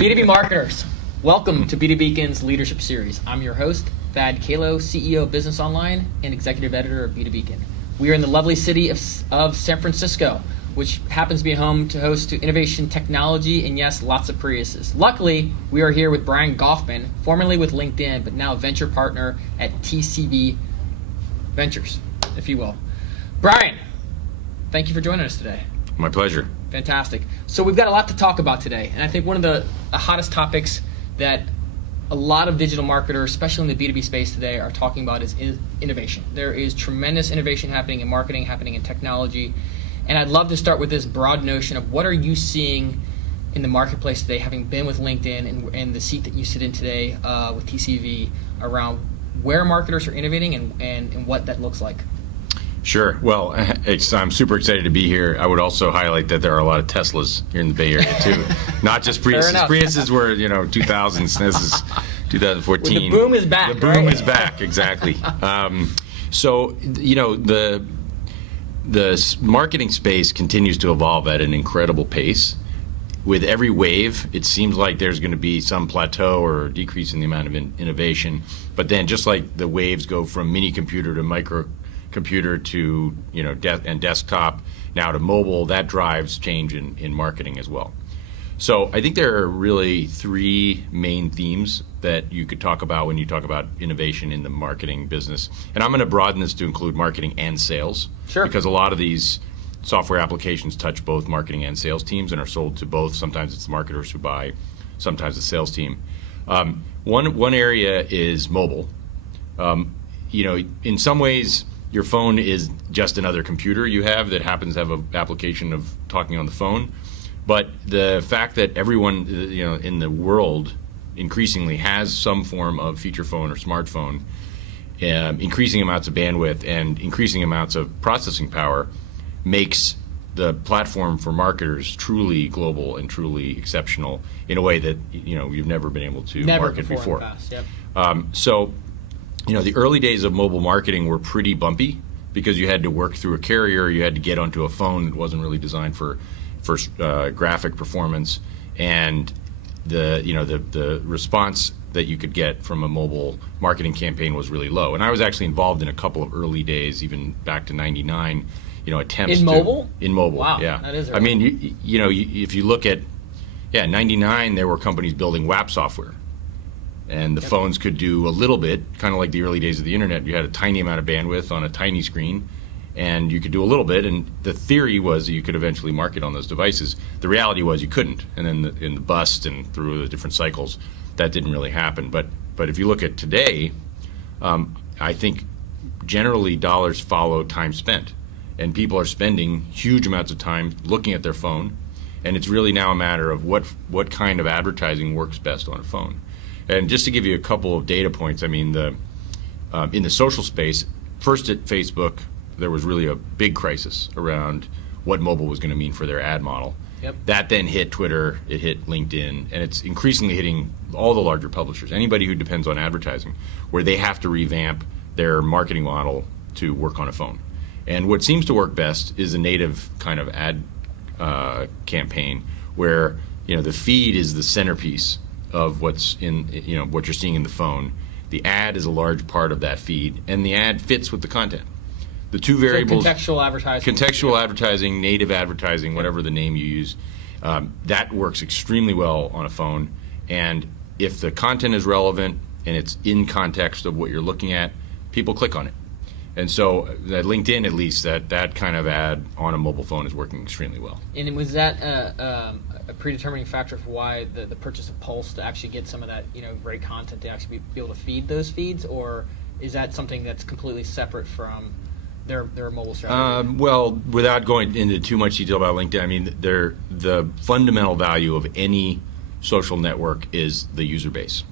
B2B marketers, welcome to B2Beacon's Leadership Series. I'm your host, Thad Kahlow, CEO of BusinessOnline and Executive Editor of B2Beacon. We are in the lovely city of San Francisco, which happens to be home to host to innovation technology and, yes, lots of Priuses. Luckily, we are here with Brian Goffman, formerly with LinkedIn, but now a venture partner at TCV Ventures, if you will. Brian, thank you for joining us today. My pleasure. Fantastic. So we've got a lot to talk about today, and I think one of the hottest topics that a lot of digital marketers, especially in the B2B space today, are talking about is innovation. There is tremendous innovation happening in marketing, happening in technology, and I'd love to start with this broad notion of what are you seeing in the marketplace today, having been with LinkedIn and the seat that you sit in today with TCV, around where marketers are innovating and what that looks like. Sure. Well, I'm super excited to be here. I would also highlight that there are a lot of Teslas here in the Bay Area too, not just Priuses. Priuses were 2000s. This is 2014. Well, the boom is back. The boom is back. Exactly. So the marketing space continues to evolve at an incredible pace. With every wave, it seems like there's going to be some plateau or decrease in the amount of innovation. But then, just like the waves go from mini computer to micro computer to and desktop, now to mobile, that drives change in marketing as well. So I think there are really three main themes that you could talk about when you talk about innovation in the marketing business. And I'm going to broaden this to include marketing and sales. Sure. Because a lot of these software applications touch both marketing and sales teams and are sold to both. Sometimes it's the marketers who buy, sometimes the sales team. One area is mobile. In some ways, your phone is just another computer you have that happens to have an application of talking on the phone. But the fact that everyone in the world increasingly has some form of feature phone or smartphone, increasing amounts of bandwidth and increasing amounts of processing power makes the platform for marketers truly global and truly exceptional in a way that you've never been able to market before. In the past, yep. So the early days of mobile marketing were pretty bumpy because you had to work through a carrier, you had to get onto a phone that wasn't really designed for graphic performance, and the response that you could get from a mobile marketing campaign was really low. And I was actually involved in a couple of early days, even back to '99, attempts in mobile. Wow, yeah. That is. I mean, if you look at '99, there were companies building WAP software. And the phones could do a little bit, kind of like the early days of the internet. You had a tiny amount of bandwidth on a tiny screen, and you could do a little bit. And the theory was that you could eventually market on those devices. The reality was you couldn't. And then in the bust and through the different cycles, that didn't really happen. But if you look at today, I think generally dollars follow time spent. And people are spending huge amounts of time looking at their phone. And it's really now a matter of what kind of advertising works best on a phone. And just to give you a couple of data points, I mean, in the social space, first at Facebook, there was really a big crisis around what mobile was going to mean for their ad model. Yep. That then hit Twitter, it hit LinkedIn, and it's increasingly hitting all the larger publishers, anybody who depends on advertising, where they have to revamp their marketing model to work on a phone. And what seems to work best is a native kind of ad campaign where the feed is the centerpiece of what's in what you're seeing in the phone. The ad is a large part of that feed, and the ad fits with the content. The two variables: contextual advertising, native advertising, whatever the name you use, that works extremely well on a phone. And if the content is relevant and it's in context of what you're looking at, people click on it. And so at LinkedIn, at least, that kind of ad on a mobile phone is working extremely well. And was that a predetermining factor for why the purchase of Pulse, to actually get some of that great content to actually be able to feed those feeds, or is that something that's completely separate from their mobile strategy? Well, without going into too much detail about LinkedIn, I mean, the fundamental value of any social network is the user base.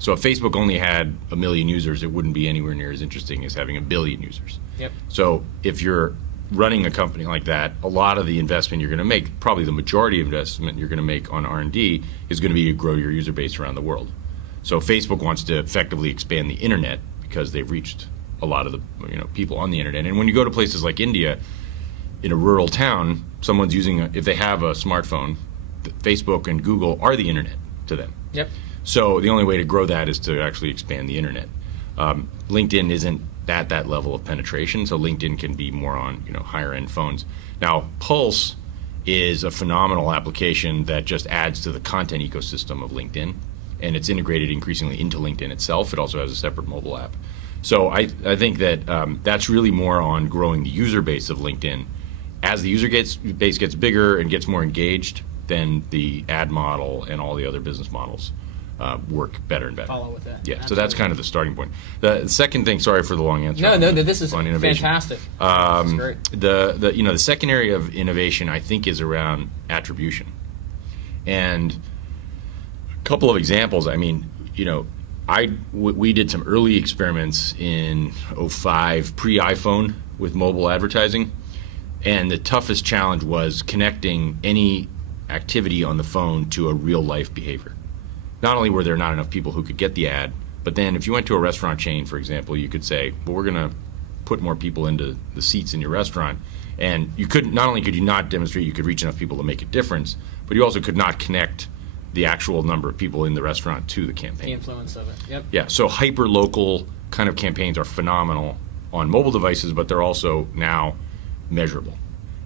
So if Facebook only had 1 million users, it wouldn't be anywhere near as interesting as having 1 billion users. Yep. So if you're running a company like that, a lot of the investment you're going to make, probably the majority of investment you're going to make on R&D, is going to be to grow your user base around the world. So Facebook wants to effectively expand the internet because they've reached a lot of the people on the internet. And when you go to places like India, in a rural town, someone's using if they have a smartphone, Facebook and Google are the internet to them. Yep. So the only way to grow that is to actually expand the internet. LinkedIn isn't at that level of penetration, so LinkedIn can be more on higher end phones. Now, Pulse is a phenomenal application that just adds to the content ecosystem of LinkedIn, and it's integrated increasingly into LinkedIn itself. It also has a separate mobile app. So I think that that's really more on growing the user base of LinkedIn. As the user base gets bigger and gets more engaged, then the ad model and all the other business models work better and better. Follow with that. Yeah, Absolutely. so that's kind of the starting point. The second thing, sorry for the long answer. No, this is on innovation. fantastic. This is great. The second area of innovation, I think, is around attribution. And a couple of examples. I mean, we did some early experiments in 2005, pre-iPhone, with mobile advertising. And the toughest challenge was connecting any activity on the phone to a real-life behavior. Not only were there not enough people who could get the ad, but then if you went to a restaurant chain, for example, you could say, well, we're going to put more people into the seats in your restaurant. And not only could you not demonstrate you could reach enough people to make a difference, but you also could not connect the actual number of people in the restaurant to the campaign. The influence of it. Yep. Yeah, so hyper-local kind of campaigns are phenomenal on mobile devices, but they're also now measurable.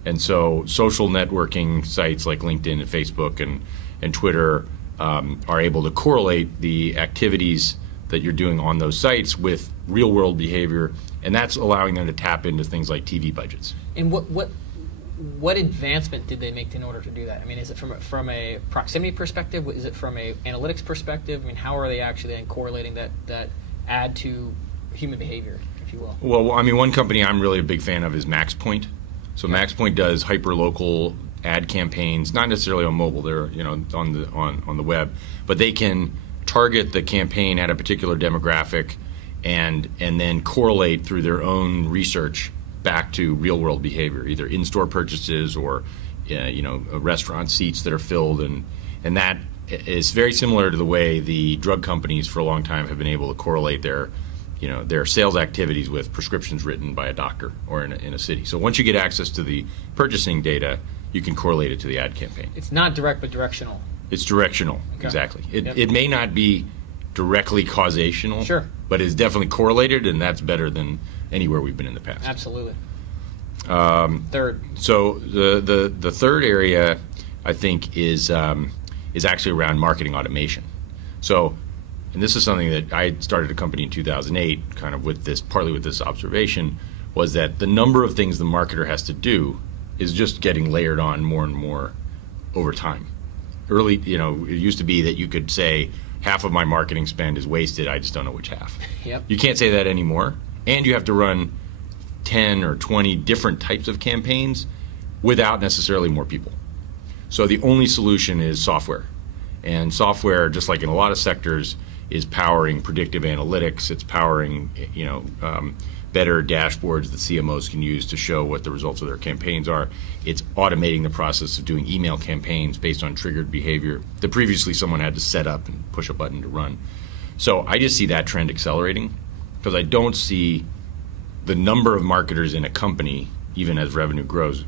And so social networking sites like LinkedIn and Facebook and Twitter are able to correlate the activities that you're doing on those sites with real-world behavior, and that's allowing them to tap into things like TV budgets. And what advancement did they make in order to do that? I mean, is it from a proximity perspective? Is it from a analytics perspective? I mean, how are they actually then correlating that ad to human behavior, if you will? Well, I mean, one company I'm really a big fan of is MaxPoint. So MaxPoint does hyper-local ad campaigns, not necessarily on mobile. They're on the web, but they can target the campaign at a particular demographic, and then correlate through their own research back to real-world behavior, either in-store purchases or restaurant seats that are filled, and that is very similar to the way the drug companies for a long time have been able to correlate their sales activities with prescriptions written by a doctor or in a city. So once you get access to the purchasing data, you can correlate it to the ad campaign. It's not direct, but directional. It's directional, okay. Exactly. It may not be directly causational, sure, but it's definitely correlated, and that's better than anywhere we've been in the past. Absolutely. Third. So the third area, I think, is actually around marketing automation. So, and this is something that I started a company in 2008, kind of partly with this observation, was that the number of things the marketer has to do is just getting layered on more and more over time. Early, it used to be that you could say, half of my marketing spend is wasted, I just don't know which half. Yep. You can't say that anymore, and you have to run 10 or 20 different types of campaigns without necessarily more people. So the only solution is software. And software, just like in a lot of sectors, is powering predictive analytics. It's powering, better dashboards that CMOs can use to show what the results of their campaigns are. It's automating the process of doing email campaigns based on triggered behavior that previously someone had to set up and push a button to run. So I just see that trend accelerating, because I don't see the number of marketers in a company, even as revenue grows,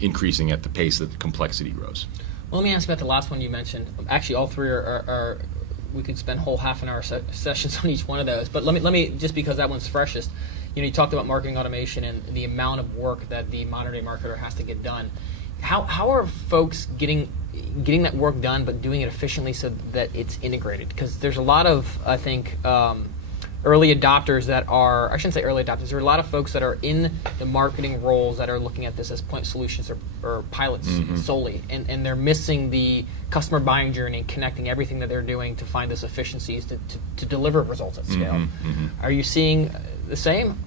increasing at the pace that the complexity grows. Well, let me ask about the last one you mentioned. Actually, all three are we could spend whole half an hour sessions on each one of those. But let me just because that one's freshest. You talked about marketing automation and the amount of work that the modern day marketer has to get done. How are folks getting that work done, but doing it efficiently so that it's integrated? Because there's a lot of, I think, early adopters that are, I shouldn't say early adopters, there are a lot of folks that are in the marketing roles that are looking at this as point solutions or pilots solely, and they're missing the customer buying journey and connecting everything that they're doing to find those efficiencies to deliver results at scale. Are you seeing the same?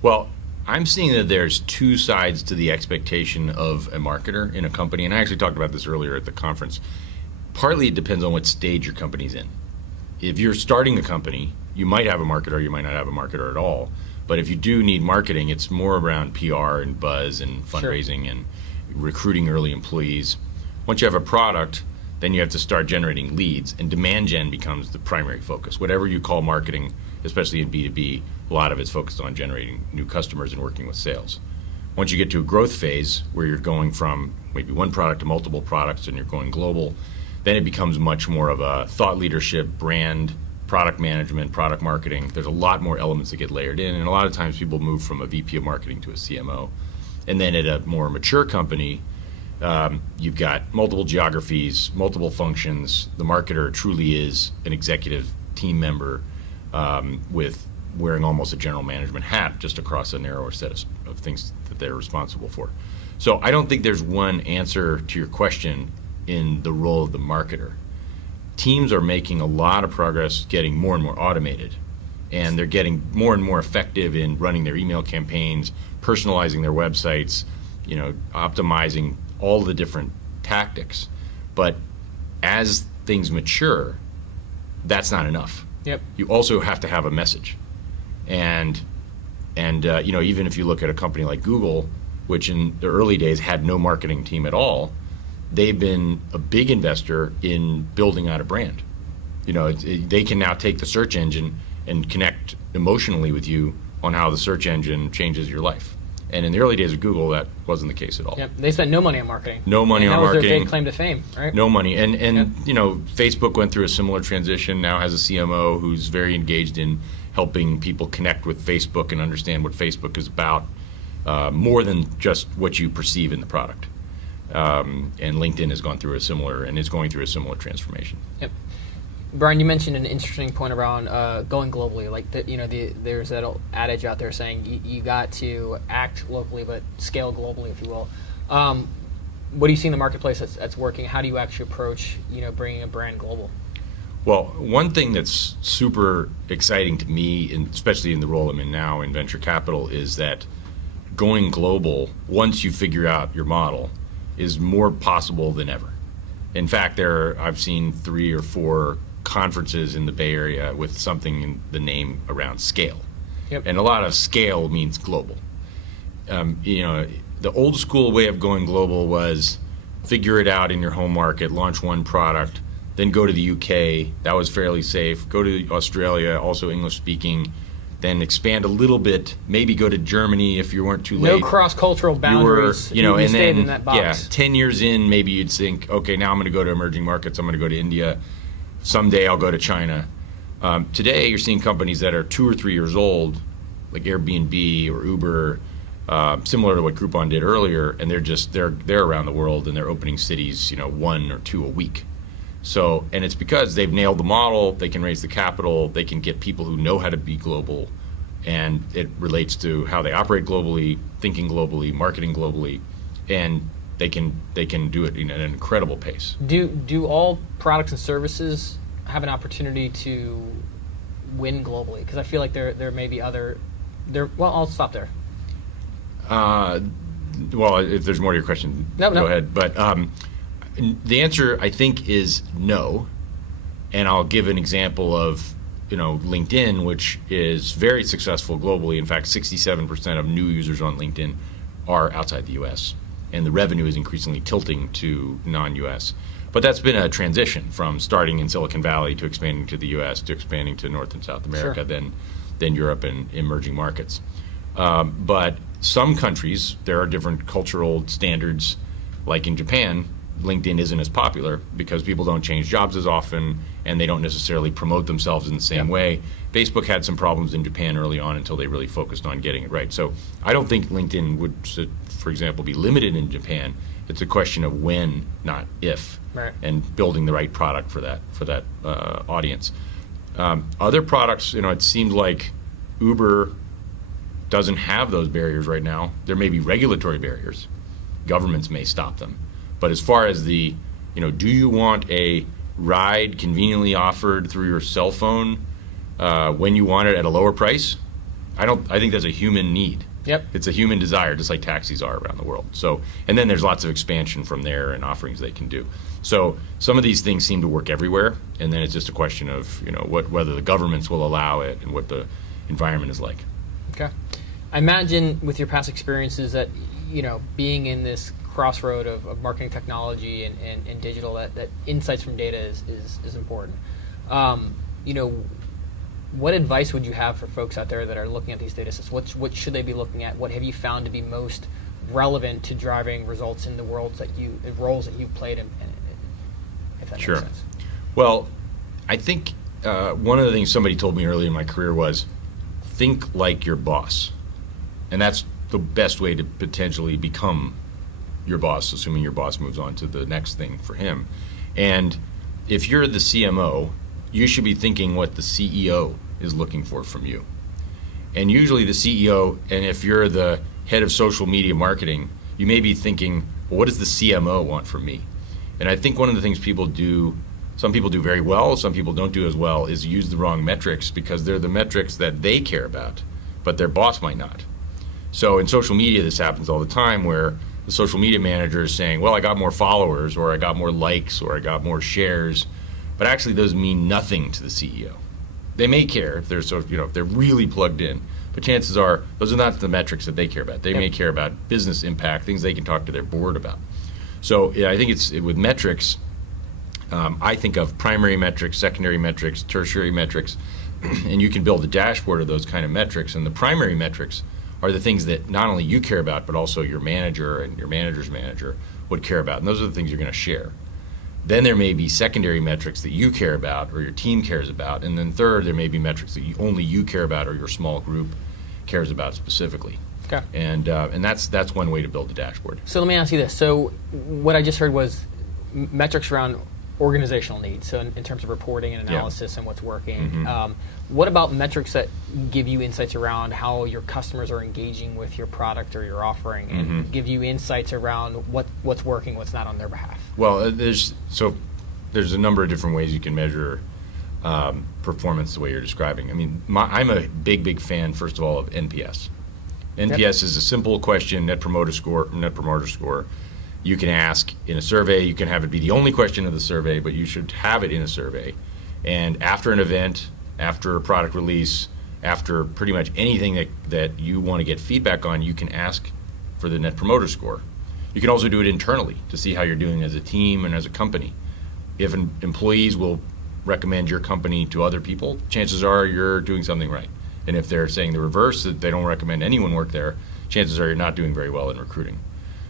Well, I'm seeing that there's two sides to the expectation of a marketer in a company, and I actually talked about this earlier at the conference. Partly it depends on what stage your company's in. If you're starting a company, you might have a marketer, you might not have a marketer at all. But if you do need marketing, it's more around PR and buzz and fundraising and recruiting early employees. Once you have a product, then you have to start generating leads, and demand gen becomes the primary focus. Whatever you call marketing, especially in B2B, a lot of it's focused on generating new customers and working with sales. Once you get to a growth phase where you're going from maybe one product to multiple products and you're going global, then it becomes much more of a thought leadership, brand, product management, product marketing. There's a lot more elements that get layered in, and a lot of times people move from a VP of marketing to a CMO. And then at a more mature company, you've got multiple geographies, multiple functions. The marketer truly is an executive team member with wearing almost a general management hat just across a narrower set of things that they're responsible for. So I don't think there's one answer to your question in the role of the marketer. Teams are making a lot of progress getting more and more automated, and they're getting more and more effective in running their email campaigns, personalizing their websites, optimizing all the different tactics. But as things mature, that's not enough. Yep. You also have to have a message. And even if you look at a company like Google, which in the early days had no marketing team at all, they've been a big investor in building out a brand. They can now take the search engine and connect emotionally with you on how the search engine changes your life. And in the early days of Google, that wasn't the case at all. Yep. They spent no money on marketing. No money on marketing. That was their marketing. big claim to fame, right? No money. And Facebook went through a similar transition, now has a CMO who's very engaged in helping people connect with Facebook and understand what Facebook is about, more than just what you perceive in the product. And LinkedIn has gone through a similar, and is going through a similar transformation. Yep. Brian, you mentioned an interesting point around going globally. Like there's that old adage out there saying you got to act locally but scale globally, if you will. What do you see in the marketplace that's working? How do you actually approach bringing a brand global? Well, one thing that's super exciting to me, and especially in the role I'm in now in venture capital, is that going global, once you figure out your model, is more possible than ever. In fact, I've seen 3 or 4 conferences in the Bay Area with something in the name around scale. Yep. And a lot of scale means global. The old school way of going global was figure it out in your home market, launch one product, then go to the UK. That was fairly safe. Go to Australia, also English speaking, then expand a little bit, maybe go to Germany if you weren't too late. No cross-cultural boundaries. You and stayed then, in that box. 10 years in, maybe you'd think, okay, now I'm going to go to emerging markets. I'm going to go to India. Someday I'll go to China. Today, you're seeing companies that are 2 or 3 years old, like Airbnb or Uber, similar to what Groupon did earlier, and they're around the world and they're opening cities, 1 or 2 a week. So, and it's because they've nailed the model, they can raise the capital, they can get people who know how to be global, and it relates to how they operate globally, thinking globally, marketing globally, and they can do it at an incredible pace. Do all products and services have an opportunity to win globally? Because I feel like there may be other. Well, I'll stop there. Well, if there's more to your question, No. Go ahead. But the answer, I think, is no. And I'll give an example of LinkedIn, which is very successful globally. In fact, 67% of new users on LinkedIn are outside the U.S., and the revenue is increasingly tilting to non-U.S. But that's been a transition from starting in Silicon Valley to expanding to the U.S. to expanding to North and South America, Sure. then Europe and emerging markets. But some countries, there are different cultural standards. Like in Japan, LinkedIn isn't as popular because people don't change jobs as often and they don't necessarily promote themselves in the same way. Facebook had some problems in Japan early on until they really focused on getting it right. So I don't think LinkedIn would, for example, be limited in Japan. It's a question of when, not if, Right. and building the right product for that audience. Other products, it seems like Uber doesn't have those barriers right now. There may be regulatory barriers. Governments may stop them. But as far as do you want a ride conveniently offered through your cell phone when you want it at a lower price? I think that's a human need. Yep. It's a human desire, just like taxis are around the world. So, and then there's lots of expansion from there and offerings they can do. So some of these things seem to work everywhere, and then it's just a question of whether the governments will allow it and what the environment is like. Okay. I imagine with your past experiences that being in this crossroad of marketing technology and digital, that insights from data is important. What advice would you have for folks out there that are looking at these data sets? What should they be looking at? What have you found to be most relevant to driving results in the roles that you've played? And if that Sure. makes sense. Well, I think one of the things somebody told me early in my career was think like your boss. And that's the best way to potentially become your boss, assuming your boss moves on to the next thing for him. And if you're the CMO, you should be thinking what the CEO is looking for from you. And usually the CEO, and if you're the head of social media marketing, you may be thinking, well, what does the CMO want from me? And I think one of the things some people do very well, some people don't do as well, is use the wrong metrics because they're the metrics that they care about, but their boss might not. So in social media, this happens all the time where the social media manager is saying, well, I got more followers, or I got more likes, or I got more shares, but actually those mean nothing to the CEO. They may care if they're if they're really plugged in, but chances are those are not the metrics that they care about. They may care about business impact, things they can talk to their board about. So I think with metrics, I think of primary metrics, secondary metrics, tertiary metrics, and you can build a dashboard of those kind of metrics. And the primary metrics are the things that not only you care about, but also your manager and your manager's manager would care about. And those are the things you're going to share. Then there may be secondary metrics that you care about or your team cares about. And then third, there may be metrics that only you care about or your small group cares about specifically. Okay. And that's one way to build a dashboard. So let me ask you this. So what I just heard was metrics around organizational needs, so in terms of reporting and analysis and what's working. Mm-hmm. What about metrics that give you insights around how your customers are engaging with your product or your offering, and give you insights around what's working, what's not on their behalf? Well, there's a number of different ways you can measure performance the way you're describing. I mean, I'm a big fan, first of all, of NPS. NPS is a simple question, net promoter score. You can ask in a survey. You can have it be the only question of the survey, but you should have it in a survey. And after an event, after a product release, after pretty much anything that you want to get feedback on, you can ask for the net promoter score. You can also do it internally to see how you're doing as a team and as a company. If employees will recommend your company to other people, chances are you're doing something right. And if they're saying the reverse, that they don't recommend anyone work there, chances are you're not doing very well in recruiting.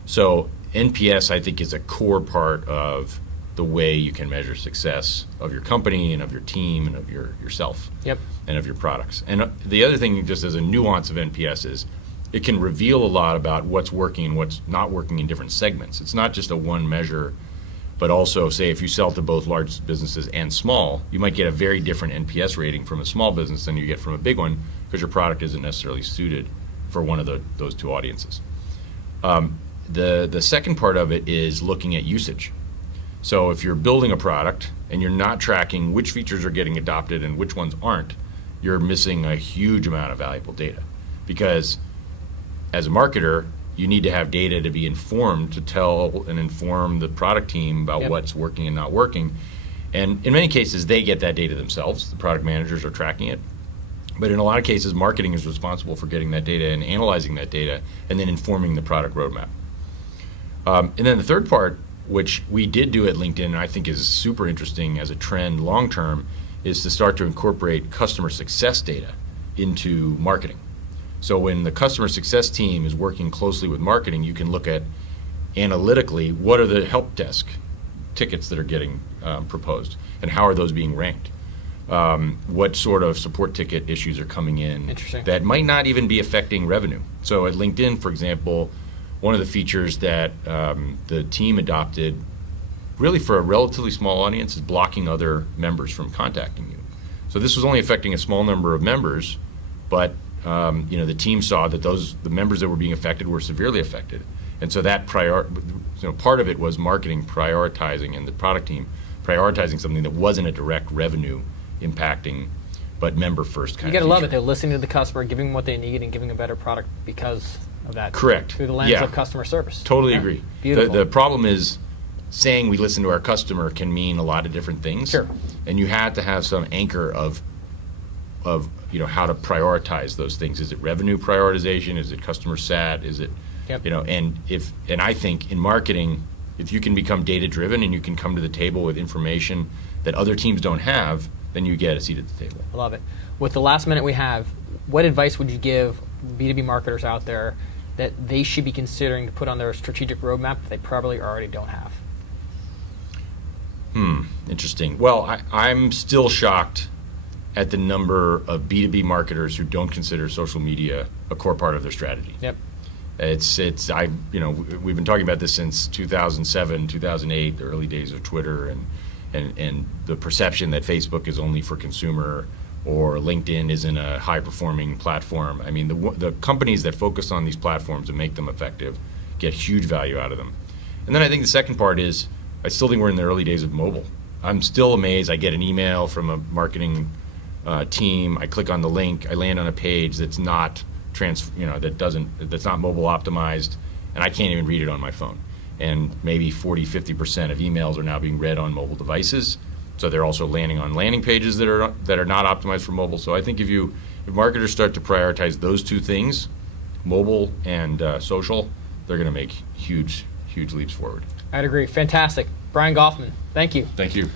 So NPS, I think, is a core part of the way you can measure success of your company and of your team and of yourself and of your products. And the other thing, just as a nuance of NPS, is it can reveal a lot about what's working and what's not working in different segments. It's not just a one measure, but also, say, if you sell to both large businesses and small, you might get a very different NPS rating from a small business than you get from a big one because your product isn't necessarily suited for one of those two audiences. The second part of it is looking at usage. So if you're building a product and you're not tracking which features are getting adopted and which ones aren't, you're missing a huge amount of valuable data. Because as a marketer, you need to have data to be informed, to tell and inform the product team about what's working and not working. And in many cases, they get that data themselves. The product managers are tracking it. But in a lot of cases, marketing is responsible for getting that data and analyzing that data and then informing the product roadmap. And then the third part, which we did do at LinkedIn, and I think is super interesting as a trend long term, is to start to incorporate customer success data into marketing. So when the customer success team is working closely with marketing, you can look at analytically what are the help desk tickets that are getting proposed and how are those being ranked. What sort of support ticket issues are coming in that might not even be affecting revenue. So at LinkedIn, for example, one of the features that the team adopted, really for a relatively small audience, is blocking other members from contacting you. So this was only affecting a small number of members, but the team saw that the members that were being affected were severely affected, and so that part of it was marketing prioritizing and the product team prioritizing something that wasn't a direct revenue impacting, but member first kind of. You gotta love it. They're listening to the customer, giving them what they need, and giving a better product because of that. Correct. Through the lens of customer service. Totally agree. Beautiful. The problem is saying we listen to our customer can mean a lot of different things. Sure. And you have to have some anchor of how to prioritize those things. Is it revenue prioritization? Is it customer sat? Is it and I think in marketing, if you can become data driven and you can come to the table with information that other teams don't have, then you get a seat at the table. I love it. With the last minute we have, what advice would you give B2B marketers out there that they should be considering to put on their strategic roadmap that they probably already don't have? Interesting. Well, I'm still shocked at the number of B2B marketers who don't consider social media a core part of their strategy. Yep. We've been talking about this since 2007, 2008, the early days of Twitter, and the perception that Facebook is only for consumer or LinkedIn isn't a high-performing platform. I mean, the companies that focus on these platforms and make them effective get huge value out of them. And then I think the second part is, I still think we're in the early days of mobile. I'm still amazed. I get an email from a marketing team. I click on the link. I land on a page that's not that's not mobile optimized, and I can't even read it on my phone. And maybe 40-50% of emails are now being read on mobile devices. So they're also landing on landing pages that are not optimized for mobile. So I think if marketers start to prioritize those two things, mobile and social, they're going to make huge leaps forward. I'd agree. Fantastic. Brian Goffman, thank you. Thank you.